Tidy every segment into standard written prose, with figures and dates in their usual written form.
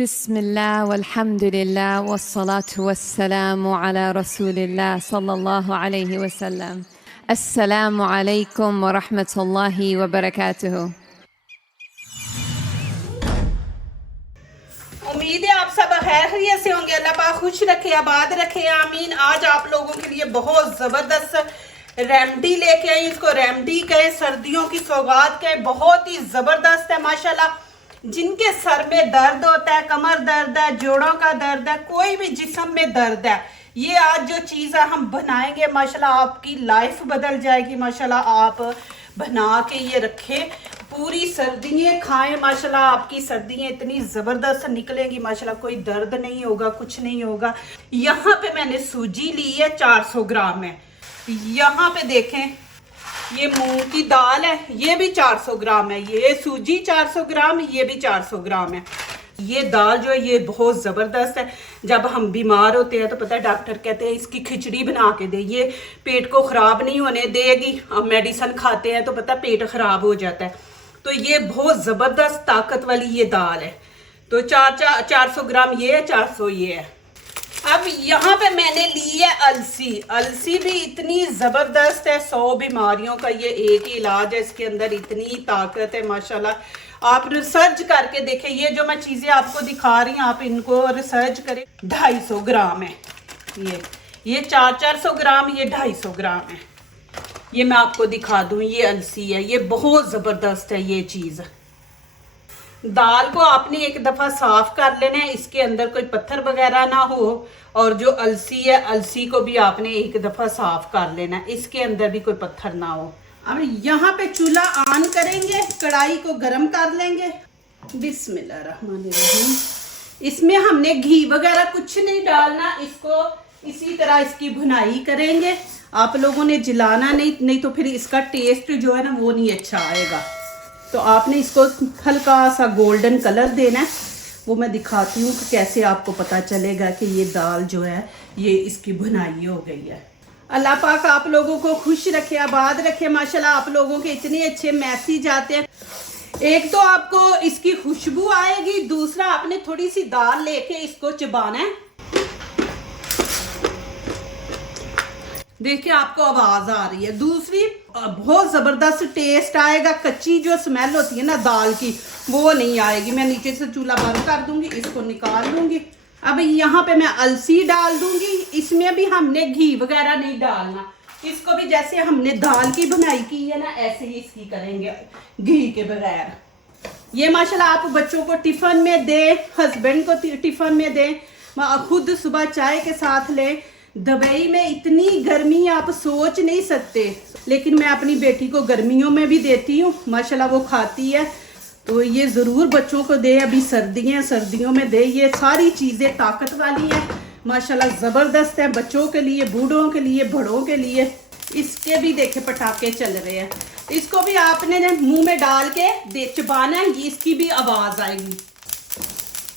बिस्मिल्लाह वल्हम्दुलिल्लाह वस्सलातु वस्सलामु अला रसूलिल्लाह सल्लल्लाहु अलैहि वसल्लम। अस्सलामु अलैकुम व रहमतुल्लाहि व बरकातुहू। उम्मीद है आप सब खैरियत से होंगे। अल्लाह पाक खुश रखे, आबाद रखे, आमीन। आज आप लोगों के लिए बहुत ज़बरदस्त रेमडी लेके आई। इसको रेमडी कहे, सर्दियों की सौगात कहे। बहुत ही ज़बरदस्त है माशाल्लाह। जिनके सर में दर्द होता है, कमर दर्द है, जोड़ों का दर्द है, कोई भी जिस्म में दर्द है, ये आज जो चीज़ है हम बनाएंगे माशाल्लाह आपकी लाइफ बदल जाएगी। माशाल्लाह आप बना के ये रखें, पूरी सर्दियाँ खाएं। माशाल्लाह आपकी सर्दियाँ इतनी ज़बरदस्त निकलेंगी माशाल्लाह, कोई दर्द नहीं होगा, कुछ नहीं होगा। यहाँ पे मैंने सूजी ली है 400 ग्राम है। यहाँ पे देखें ये मूंग की दाल है, ये भी 400 ग्राम है। ये सूजी 400 ग्राम, ये भी 400 ग्राम है। ये दाल जो है ये बहुत ज़बरदस्त है। जब हम बीमार होते हैं तो पता है डॉक्टर कहते हैं इसकी खिचड़ी बना के दे, ये पेट को ख़राब नहीं होने देगी। हम मेडिसिन खाते हैं तो पता है पेट ख़राब हो जाता है। तो ये बहुत ज़बरदस्त ताकत वाली ये दाल है। तो 400 ग्राम ये है, 400 ये है। अब यहाँ पे मैंने ली है अलसी। अलसी भी इतनी ज़बरदस्त है, 100 बीमारियों का ये एक ही इलाज है। इसके अंदर इतनी ताकत है माशाल्लाह। आप रिसर्च करके देखें, ये जो मैं चीज़ें आपको दिखा रही हूँ आप इनको रिसर्च करें। 250 ग्राम है ये 400 ग्राम, ये 250 ग्राम है। ये मैं आपको दिखा दूँ, ये अलसी है, ये बहुत ज़बरदस्त है ये चीज़। दाल को आपने एक दफ़ा साफ कर लेना है, इसके अंदर कोई पत्थर वगैरह ना हो। और जो अलसी है, अलसी को भी आपने एक दफ़ा साफ कर लेना है, इसके अंदर भी कोई पत्थर ना हो। अब यहाँ पे चूल्हा ऑन करेंगे, कढ़ाई को गर्म कर लेंगे। बिस्मिल्लाहिर्रहमानिर्रहीम। इसमें हमने घी वगैरह कुछ नहीं डालना, इसको इसी तरह इसकी भुनाई करेंगे। आप लोगों ने जलाना नहीं तो फिर इसका टेस्ट जो है ना वो नहीं अच्छा आएगा। तो आपने इसको हल्का सा गोल्डन कलर देना है। वो मैं दिखाती हूँ कि कैसे आपको पता चलेगा कि ये दाल जो है ये इसकी भुनाई हो गई है। अल्लाह पाक आप लोगों को खुश रखे, आबाद रखे। माशाल्लाह आप लोगों के इतने अच्छे मैसेज आते हैं। एक तो आपको इसकी खुशबू आएगी, दूसरा आपने थोड़ी सी दाल लेके इसको चबाना है। देखिए आपको आवाज आ रही है। दूसरी बहुत जबरदस्त टेस्ट आएगा, कच्ची जो स्मेल होती है ना दाल की वो नहीं आएगी। मैं नीचे से चूल्हा बंद कर दूंगी, इसको निकाल लूंगी। अब यहाँ पे मैं अलसी डाल दूंगी। इसमें भी हमने घी वगैरह नहीं डालना, इसको भी जैसे हमने दाल की बनाई की है ना ऐसे ही इसकी करेंगे घी के बगैर। ये माशाल्लाह आप बच्चों को टिफिन में दें, हस्बैंड को टिफिन में दें, खुद सुबह चाय के साथ लें। दुबई में इतनी गर्मी आप सोच नहीं सकते, लेकिन मैं अपनी बेटी को गर्मियों में भी देती हूँ माशाल्लाह, वो खाती है। तो ये ज़रूर बच्चों को दे, अभी सर्दियों में दे। ये सारी चीज़ें ताकत वाली हैं माशाल्लाह, ज़बरदस्त है बच्चों के लिए, बूढ़ों के लिए, बड़ों के लिए। इसके भी देखे पटाखे चल रहे हैं। इसको भी आपने मुंह में डाल के चबाना है, इसकी भी आवाज़ आएगी।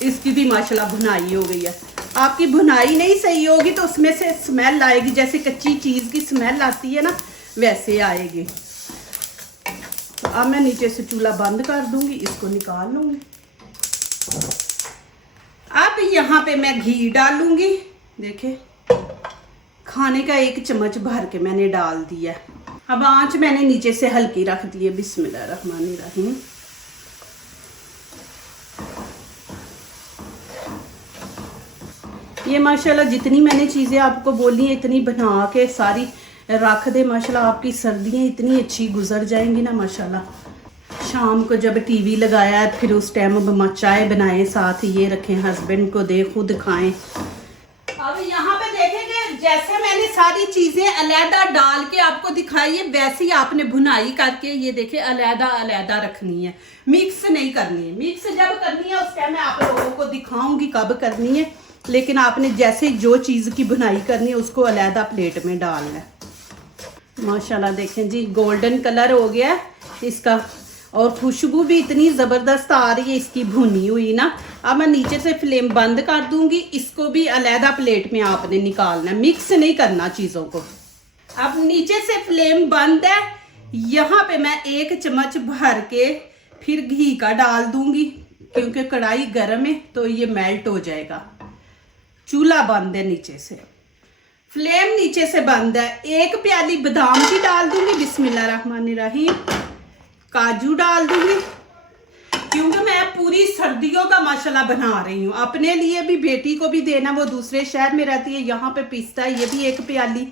इसकी भी माशाल्लाह भुनाई हो गई है। आपकी भुनाई नहीं सही होगी तो उसमें से स्मेल आएगी, जैसे कच्ची चीज़ की स्मेल आती है ना वैसे आएगी। तो अब मैं नीचे से चूल्हा बंद कर दूंगी, इसको निकाल लूंगी। अब यहाँ पे मैं घी डालूंगी। देखे खाने का 1 चम्मच भर के मैंने डाल दिया। अब आंच मैंने नीचे से हल्की रख दी है। बिस्मिल्लाहिर्रहमानिर्रहीम। ये माशाल्लाह जितनी मैंने चीज़ें आपको बोली हैं इतनी बना के सारी रख दे। माशाल्लाह आपकी सर्दियाँ इतनी अच्छी गुजर जाएंगी ना माशाल्लाह। शाम को जब टीवी लगाया है फिर उस टाइम चाय बनाएं, साथ ये रखें, हस्बैंड को दे, खुद खाएं। अब यहाँ पे देखेंगे जैसे मैंने सारी चीज़ें अलहदा डाल के आपको दिखाई है वैसे ही आपने भुनाई करके ये देखे अलहदा अलहदा रखनी है, मिक्स नहीं करनी है। मिक्स जब करनी है उस टाइम मैं आप लोगों को दिखाऊंगी कब करनी है, लेकिन आपने जैसे जो चीज़ की भुनाई करनी है उसको अलहदा प्लेट में डालना है। माशाल्लाह देखें जी गोल्डन कलर हो गया है इसका, और खुशबू भी इतनी ज़बरदस्त आ रही है इसकी भुनी हुई ना। अब मैं नीचे से फ्लेम बंद कर दूंगी, इसको भी अलहदा प्लेट में आपने निकालना है, मिक्स नहीं करना चीज़ों को। अब नीचे से फ्लेम बंद है। यहाँ पे मैं 1 चम्मच भर के फिर घी का डाल दूंगी। क्योंकि कढ़ाई गर्म है तो ये मेल्ट हो जाएगा। चूल्हा बंद है, नीचे से फ्लेम नीचे से बंद है। 1 प्याली बादाम की डाल दूंगी, बिस्मिल्लाहिर्रहमानिर्रहीम। काजू डाल दूंगी, क्योंकि मैं पूरी सर्दियों का माशाल्लाह बना रही हूँ, अपने लिए भी, बेटी को भी देना, वो दूसरे शहर में रहती है, यहाँ पे पिस्ता है, ये भी 1 प्याली।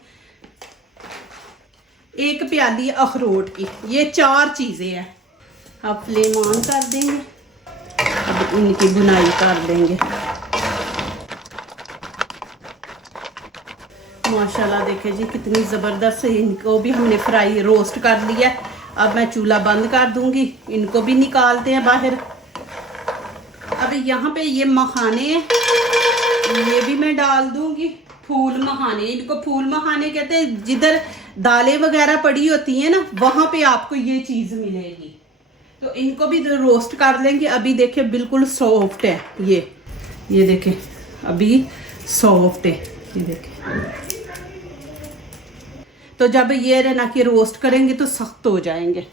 1 प्याली अखरोट की, ये 4 चीजें हैं। अब फ्लेम ऑन कर देंगे, अब इनकी बुनाई कर देंगे। माशाल्लाह देखे जी कितनी ज़बरदस्त, इनको भी हमने फ्राई रोस्ट कर लिया। अब मैं चूल्हा बंद कर दूंगी, इनको भी निकालते हैं बाहर। अब यहाँ पे ये मखाने हैं, ये भी मैं डाल दूंगी। फूल मखाने, इनको फूल मखाने कहते हैं। जिधर दालें वगैरह पड़ी होती हैं ना, वहाँ पे आपको ये चीज़ मिलेगी। तो इनको भी रोस्ट कर लेंगे। अभी देखें बिल्कुल सॉफ्ट है ये देखें अभी सॉफ्ट है, ये देखें। तो जब ये रहना कि रोस्ट करेंगे तो सख्त हो जाएंगे।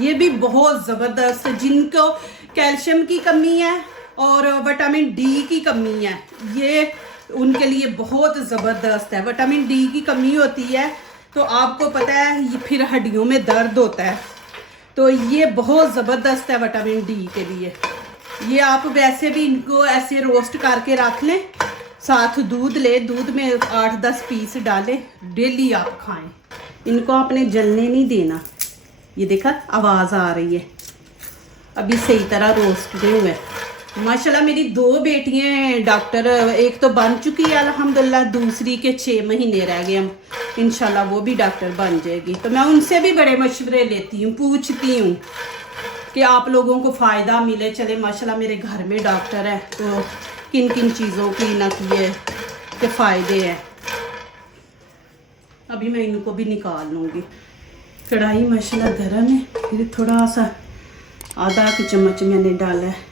ये भी बहुत ज़बरदस्त, जिनको कैल्शियम की कमी है और विटामिन डी की कमी है, ये उनके लिए बहुत ज़बरदस्त है। विटामिन डी की कमी होती है तो आपको पता है ये फिर हड्डियों में दर्द होता है, तो ये बहुत ज़बरदस्त है विटामिन डी के लिए। ये आप वैसे भी इनको ऐसे रोस्ट करके रख लें, साथ दूध ले, दूध में 8-10 पीस डालें, डेली आप खाएं। इनको आपने जलने नहीं देना। ये देखा आवाज़ आ रही है, अभी सही तरह रोस्ट नहीं हुए। माशाल्लाह मेरी 2 बेटियां डॉक्टर, एक तो बन चुकी है अल्हम्दुलिल्लाह, दूसरी के 6 महीने रह गए। हम इंशाल्लाह वो भी डॉक्टर बन जाएगी। तो मैं उनसे भी बड़े मशवरे लेती हूँ, पूछती हूँ कि आप लोगों को फ़ायदा मिले। चले माशाल्लाह मेरे घर में डॉक्टर है, तो किन किन चीज़ों की ना किए के फ़ायदे हैं। अभी मैं इनको भी निकाल लूँगी। कढ़ाई माशाल्लाह गर्म है, फिर थोड़ा सा आधा चम्मच मैंने डाला है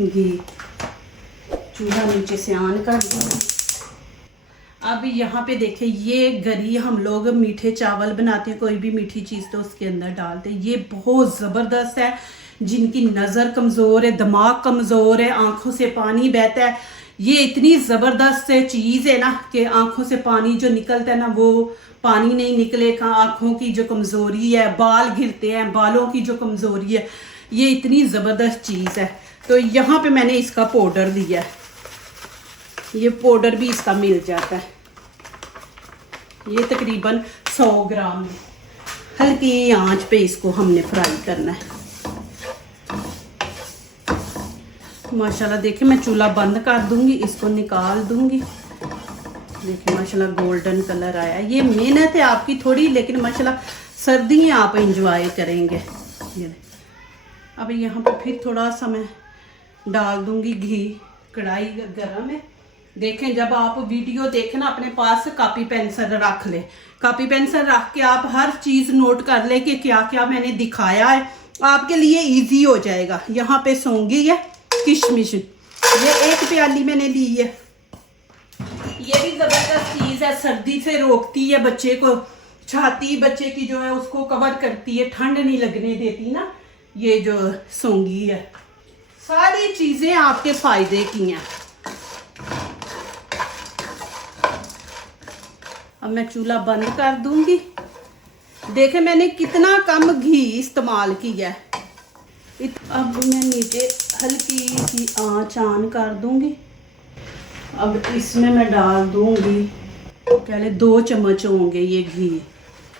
घी। चूल्हा नीचे से ऑन कर दूँगी। अब यहाँ पे देखें, ये गरी हम लोग मीठे चावल बनाते हैं, कोई भी मीठी चीज़ तो उसके अंदर डालते हैं। ये बहुत ज़बरदस्त है। जिनकी नज़र कमज़ोर है, दिमाग कमज़ोर है, आँखों से पानी बहता है, ये इतनी ज़बरदस्त चीज़ है ना कि आँखों से पानी जो निकलता है ना, वो पानी नहीं निकलेगा। आँखों की जो कमज़ोरी है, बाल गिरते हैं, बालों की जो कमज़ोरी है, ये इतनी ज़बरदस्त चीज़ है। तो यहाँ पे मैंने इसका पाउडर दिया है, ये पाउडर भी इसका मिल जाता है। ये तकरीबन 100 ग्राम है। हल्की आंच पे इसको हमने फ्राई करना है। माशाल्लाह देखें, मैं चूल्हा बंद कर दूंगी, इसको निकाल दूंगी। देखिए माशाल्लाह गोल्डन कलर आया। ये मेहनत है आपकी थोड़ी, लेकिन माशाल्लाह सर्दियाँ आप इंजॉय करेंगे। ये अब यहाँ पे फिर थोड़ा सा मैं डाल दूंगी घी। कढ़ाई गर्म है। देखें, जब आप वीडियो देखें ना, अपने पास कापी पेंसिल रख ले। कापी पेंसिल रख के आप हर चीज़ नोट कर ले कि क्या क्या मैंने दिखाया है, आपके लिए इजी हो जाएगा। यहाँ पे सौंगी है, किशमिश, ये 1 प्याली मैंने ली है। ये भी ज़बरदस्त चीज़ है, सर्दी से रोकती है बच्चे को, छाती बच्चे की जो है उसको कवर करती है, ठंड नहीं लगने देती ना। ये जो सौंगी है, सारी चीज़ें आपके फ़ायदे की हैं। अब मैं चूल्हा बंद कर दूंगी। देखें मैंने कितना कम घी इस्तेमाल किया है। अब मैं नीचे हल्की सी आंच ऑन कर दूंगी। अब इसमें मैं डाल दूंगी, पहले 2 चम्मच होंगे ये घी।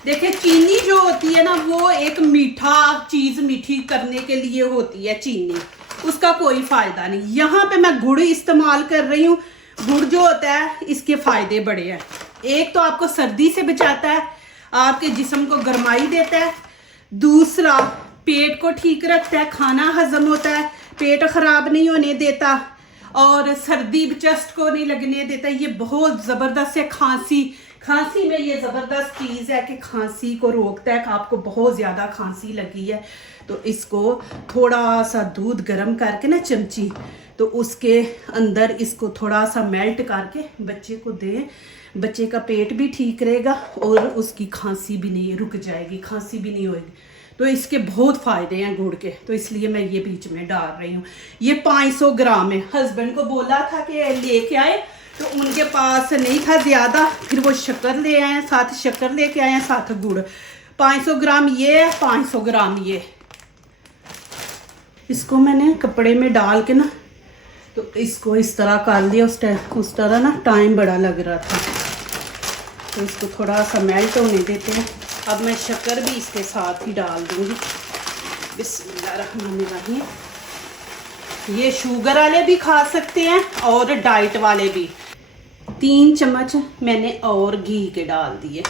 देखिए चीनी जो होती है ना, वो एक मीठा चीज़ मीठी करने के लिए होती है चीनी, उसका कोई फ़ायदा नहीं। यहाँ पे मैं गुड़ इस्तेमाल कर रही हूँ। गुड़ जो होता है इसके फ़ायदे बड़े हैं। एक तो आपको सर्दी से बचाता है, आपके जिस्म को गर्माई देता है। दूसरा पेट को ठीक रखता है, खाना हजम होता है, पेट ख़राब नहीं होने देता, और सर्दी चस्ट को नहीं लगने देता। ये बहुत ज़बरदस्त है। खांसी में ये ज़बरदस्त चीज़ है कि खांसी को रोकता है। कि आपको बहुत ज़्यादा खांसी लगी है तो इसको थोड़ा सा दूध गर्म करके ना, चमची, तो उसके अंदर इसको थोड़ा सा मेल्ट करके बच्चे को दें। बच्चे का पेट भी ठीक रहेगा और उसकी खांसी भी नहीं रुक जाएगी, खांसी भी नहीं होगी। तो इसके बहुत फ़ायदे हैं गुड़ के, तो इसलिए मैं ये बीच में डाल रही हूँ। ये 500 ग्राम है। हस्बैंड को बोला था कि लेके आए, तो उनके पास नहीं था ज़्यादा, फिर वो शक्कर ले आए, साथ शक्कर लेके आए, साथ गुड़। 500 ग्राम ये है, 500 ग्राम ये। इसको मैंने कपड़े में डाल के ना, तो इसको इस तरह कर लिया। उस तरह ना टाइम बड़ा लग रहा था, तो इसको थोड़ा सा मेल्ट होने देते हैं। अब मैं शक्कर भी इसके साथ ही डाल दूँगी। बिस्मिल्लाहिर्रहमानिर्रहीम। ये शुगर वाले भी खा सकते हैं और डाइट वाले भी। 3 चम्मच मैंने और घी के डाल दिए।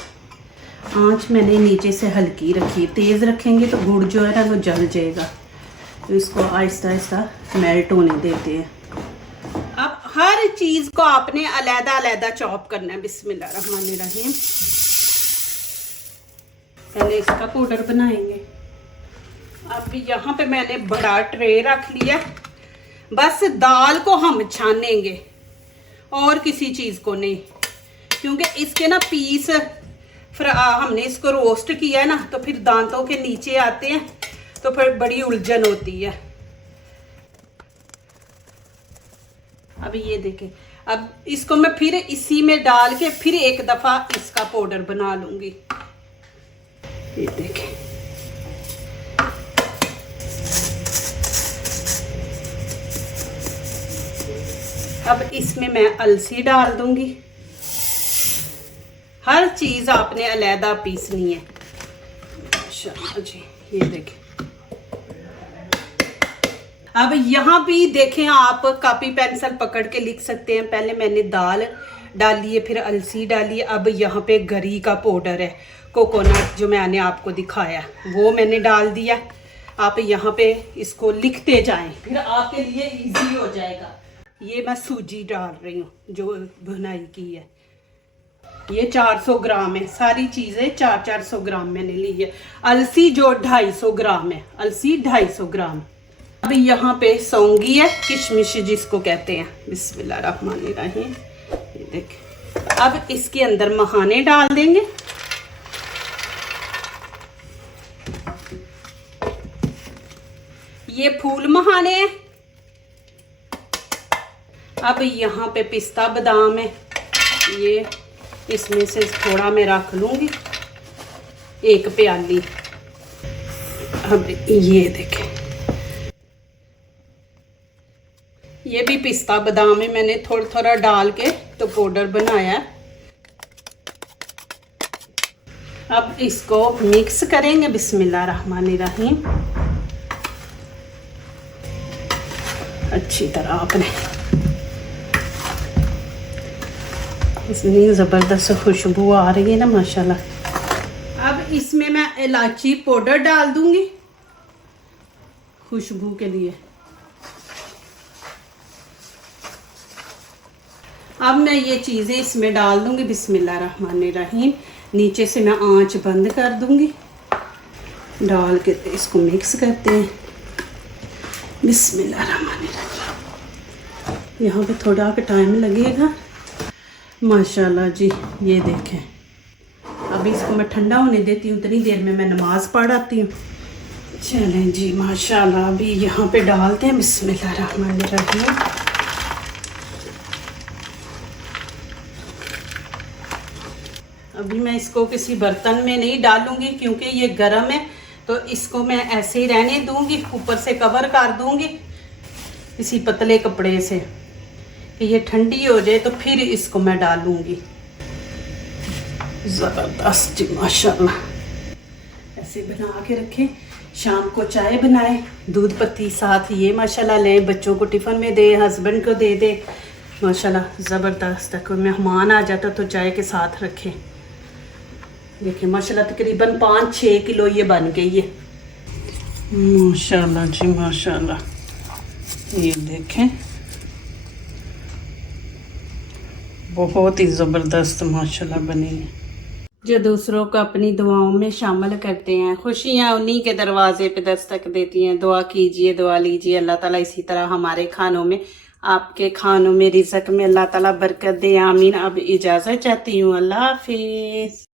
आँच मैंने नीचे से हल्की रखी, तेज़ रखेंगे तो गुड़ जो है ना वो जल जाएगा। तो इसको आहिस्ता आहिस्ता मेल्ट होने देते हैं। अब हर चीज़ को आपने अलग अलग चॉप करना है। बिस्मिल्लाहिर्रहमानिर्रहीम। पहले इसका पाउडर बनाएंगे। अब यहाँ पे मैंने बड़ा ट्रे रख लिया, बस दाल को हम छानेंगे और किसी चीज़ को नहीं, क्योंकि इसके ना पीस हमने इसको रोस्ट किया है ना, तो फिर दांतों के नीचे आते हैं, तो फिर बड़ी उलझन होती है। अब ये देखें, अब इसको मैं फिर इसी में डाल के फिर एक दफ़ा इसका पाउडर बना लूँगी। ये देखें, अब इसमें मैं अलसी डाल दूंगी। हर चीज़ आपने अलहदा पीसनी है। माशाअल्लाह जी, ये देखें। अब यहाँ भी देखें, आप कॉपी पेंसिल पकड़ के लिख सकते हैं। पहले मैंने दाल डाली है, फिर अलसी डाली है। अब यहाँ पे गरी का पाउडर है, कोकोनट जो मैंने आपको दिखाया, वो मैंने डाल दिया। आप यहाँ पे इसको लिखते जाएं, फिर आपके लिए इजी हो जाएगा। ये मैं सूजी डाल रही हूँ जो भुनाई की है। ये 400 ग्राम है। सारी चीज़ें 400 ग्राम मैंने ली है। अलसी जो 250 ग्राम है, अलसी 250 ग्राम। अब यहाँ पे सौंगी है, किशमिश जिसको कहते हैं। बिस्मिल्लाहिर्रहमानिर्रहीम। ये देखें, अब इसके अंदर मखाने डाल देंगे। ये फूल मखाने हैं। अब यहाँ पे पिस्ता बादाम है, ये इसमें से थोड़ा मैं रख लूँगी, 1 प्याली। अब ये देखें, ये भी पिस्ता बादाम है, मैंने थोड़ा थोड़ा डाल के तो पाउडर बनाया। अब इसको मिक्स करेंगे। बिस्मिल्लाहिर्रहमानिर्रहीम। अच्छी तरह आपने, इतनी ज़बरदस्त खुशबू आ रही है ना माशाल्लाह। अब इसमें मैं इलायची पाउडर डाल दूंगी खुशबू के लिए। अब मैं ये चीज़ें इसमें डाल दूंगी। बिस्मिल्लाहिर्रहमानिर्रहीम। नीचे से मैं आंच बंद कर दूंगी। डाल के इसको मिक्स करते हैं। बिस्मिल्लाहिर्रहमानिर्रहीम। यहाँ पे थोड़ा का टाइम लगेगा। माशाल्लाह जी, ये देखें। अभी इसको मैं ठंडा होने देती हूँ, उतनी देर में मैं नमाज़ पढ़ आती हूँ। चलें जी, माशाल्लाह। अभी यहाँ पे डालते हैं। बिस्मिल्लाहिर्रहमानिर्रहीम। अभी मैं इसको किसी बर्तन में नहीं डालूंगी, क्योंकि ये गर्म है, तो इसको मैं ऐसे ही रहने दूंगी। ऊपर से कवर कर दूंगी किसी पतले कपड़े से, कि ये ठंडी हो जाए तो फिर इसको मैं डालूंगी। ज़बरदस्त जी, माशाल्लाह। ऐसे बना के रखें, शाम को चाय बनाए, दूध पत्ती साथ ये माशाल्लाह लें, बच्चों को टिफ़िन में दे, हस्बैंड को दे दे। माशाल्लाह ज़बरदस्त है। कोई मेहमान आ जाता तो चाय के साथ रखें। देखिए माशाल्लाह, तकरीबन 5-6 किलो ये बन गई है। माशाल्लाह जी, माशाल्लाह। ये देखें, बहुत ही ज़बरदस्त माशाल्लाह बनी है। जो दूसरों को अपनी दुआओं में शामिल करते हैं, खुशियाँ उन्हीं के दरवाजे पे दस्तक देती हैं। दुआ कीजिए, दुआ लीजिए। अल्लाह ताला इसी तरह हमारे खानों में, आपके खानों में, रिज़्क़ में अल्लाह ताला बरकत दे। आमीन। अब इजाज़त चाहती हूँ। अल्लाह हाफिज़।